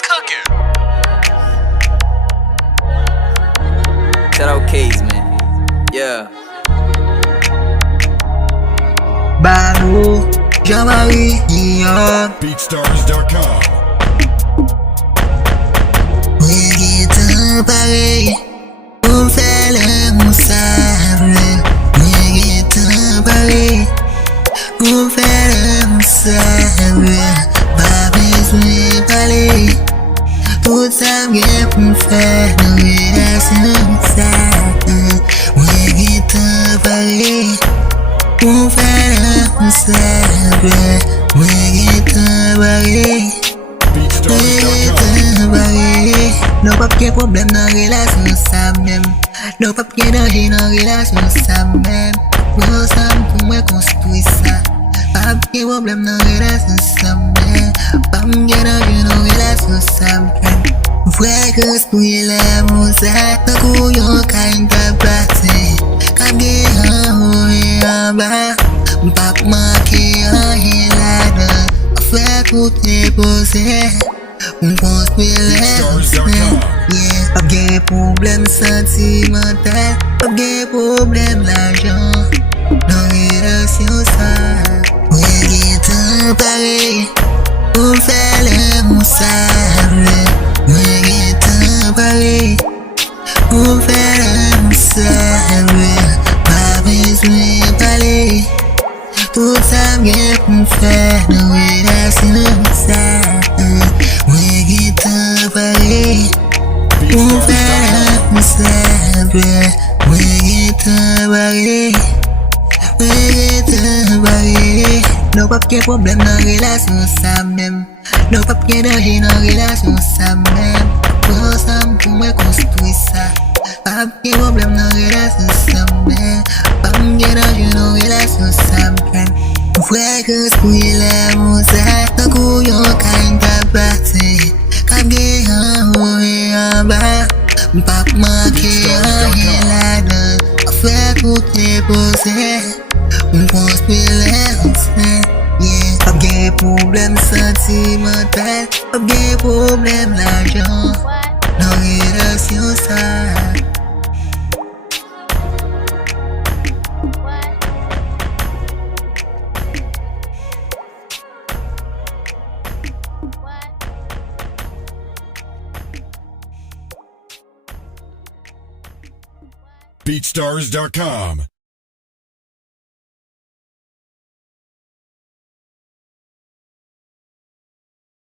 what's cooking? Shout out K's, man. Yeah. Bayo, Marie Guillaume BeatStars.com. Mwe Gentan Pare, on fait le moussable. Mwe Gentan Pare, on fait le moussable. Pas besoin de parler, tout ça vient pour me faire nos relations sales. Mwe Gentan Pare, on fait le moussable. Mwe Gentan Pare. No pap gen problem nan relasyon sa mem. No pap gen danje nan relasyon sa mem. Mwen sam pou mwen konstruy sa. Pap gen problem nan relasyon sa mem. Pap gen danje nan relasyon sa mem. Vre konstruy la mousa. Takou yon kain ta plase. Kap gen an ho e an ba. Mpap manke an yon ladan. Fè tout ne pose. On construit l'air, yeah. Pas de problème sentimental, pas de problème d'argent. Dans relasyon ça, Mwe Gentan Pare, on fait le moussable. Mwe Gentan Pare, on fait le moussable. Pas besoin de parler, tout ça vient pour faire nos relations ça. Mwe Gentan Pare, on fait le moussable. Mwe Gentan Pare, Mwe Gentan Pare. No pap gen problem nan relasyon sa mem. No pap gen danje nan relasyon sa mem. Mwen sam pou mwen konstruy sa. Pap gen problem nan relasyon sa mem. Pap gen danje nan relasyon sa mem. Vre konstruy la mousa. Takou yon kain ta plase. Kap gen an ho e an ba. Mpap manke an yon ladan. Fè tout ne pose. On construit l'air, yeah. Pas de problème sentimental, pas de problème d'argent. Dans relasyon ça. BeatStars.com.